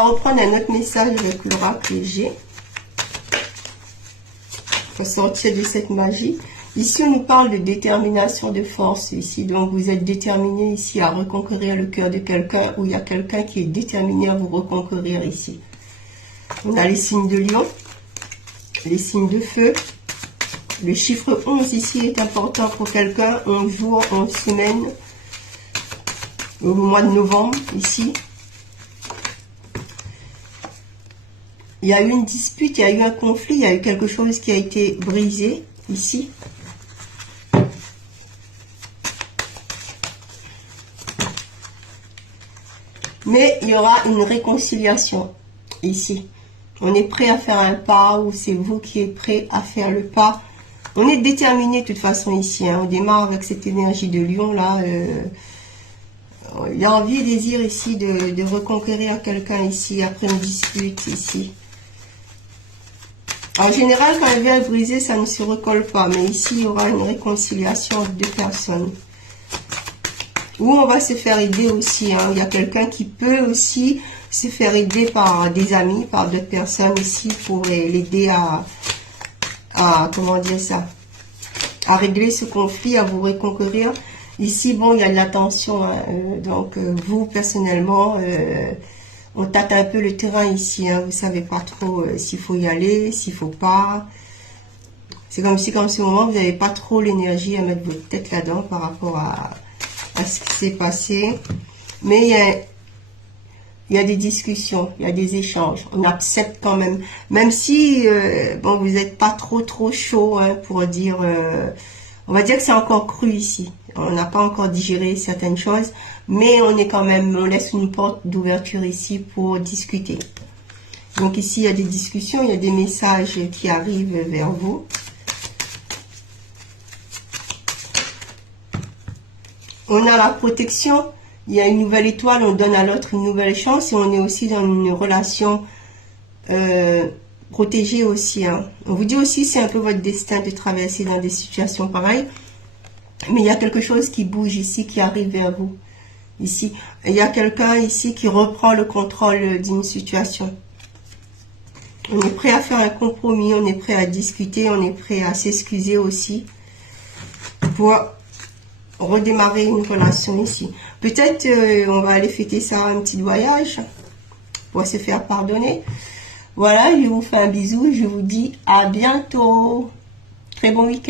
On va reprendre un autre message avec l'oracle G. Pour sortir de cette magie. Ici, on nous parle de détermination, de force. Ici, donc, vous êtes déterminé ici à reconquérir le cœur de quelqu'un, ou il y a quelqu'un qui est déterminé à vous reconquérir ici. On a les signes de lion, les signes de feu. Le chiffre 11 ici est important pour quelqu'un. 11 jours, 11 semaines. Au mois de novembre, ici. Il y a eu une dispute, il y a eu un conflit, il y a eu quelque chose qui a été brisé, ici. Mais il y aura une réconciliation, ici. On est prêt à faire un pas, ou c'est vous qui êtes prêt à faire le pas. On est déterminé de toute façon ici. Hein. On démarre avec cette énergie de lion, là. Il y a envie et désir ici de reconquérir quelqu'un ici, après une dispute, ici. En général, quand un verre est brisé, ça ne se recolle pas. Mais ici, il y aura une réconciliation entre deux personnes. Ou on va se faire aider aussi. Hein. Il y a quelqu'un qui peut aussi se faire aider par des amis, par d'autres personnes ici, pour l'aider à, comment dire ça, à régler ce conflit, à vous reconquérir. Ici, bon, il y a de la tension. Hein. Donc, vous, personnellement... on tâte un peu le terrain ici, hein. Vous savez pas trop s'il faut y aller, s'il faut pas. C'est comme si, comme ce moment, vous n'avez pas trop l'énergie à mettre votre tête là-dedans par rapport à ce qui s'est passé. Mais il y a des discussions, il y a des échanges. On accepte quand même. Même si, bon, vous n'êtes pas trop chaud, hein, pour dire... on va dire que c'est encore cru ici. On n'a pas encore digéré certaines choses. Mais on est quand même, on laisse une porte d'ouverture ici pour discuter. Donc ici, il y a des discussions, il y a des messages qui arrivent vers vous. On a la protection, il y a une nouvelle étoile, on donne à l'autre une nouvelle chance. Et on est aussi dans une relation protégée aussi. Hein. On vous dit aussi, c'est un peu votre destin de traverser dans des situations pareilles. Mais il y a quelque chose qui bouge ici, qui arrive vers vous. Ici, il y a quelqu'un ici qui reprend le contrôle d'une situation. On est prêt à faire un compromis, on est prêt à discuter, on est prêt à s'excuser aussi pour redémarrer une relation ici. Peut-être on va aller fêter ça, un petit voyage pour se faire pardonner. Voilà, je vous fais un bisou, je vous dis à bientôt. Très bon week-end.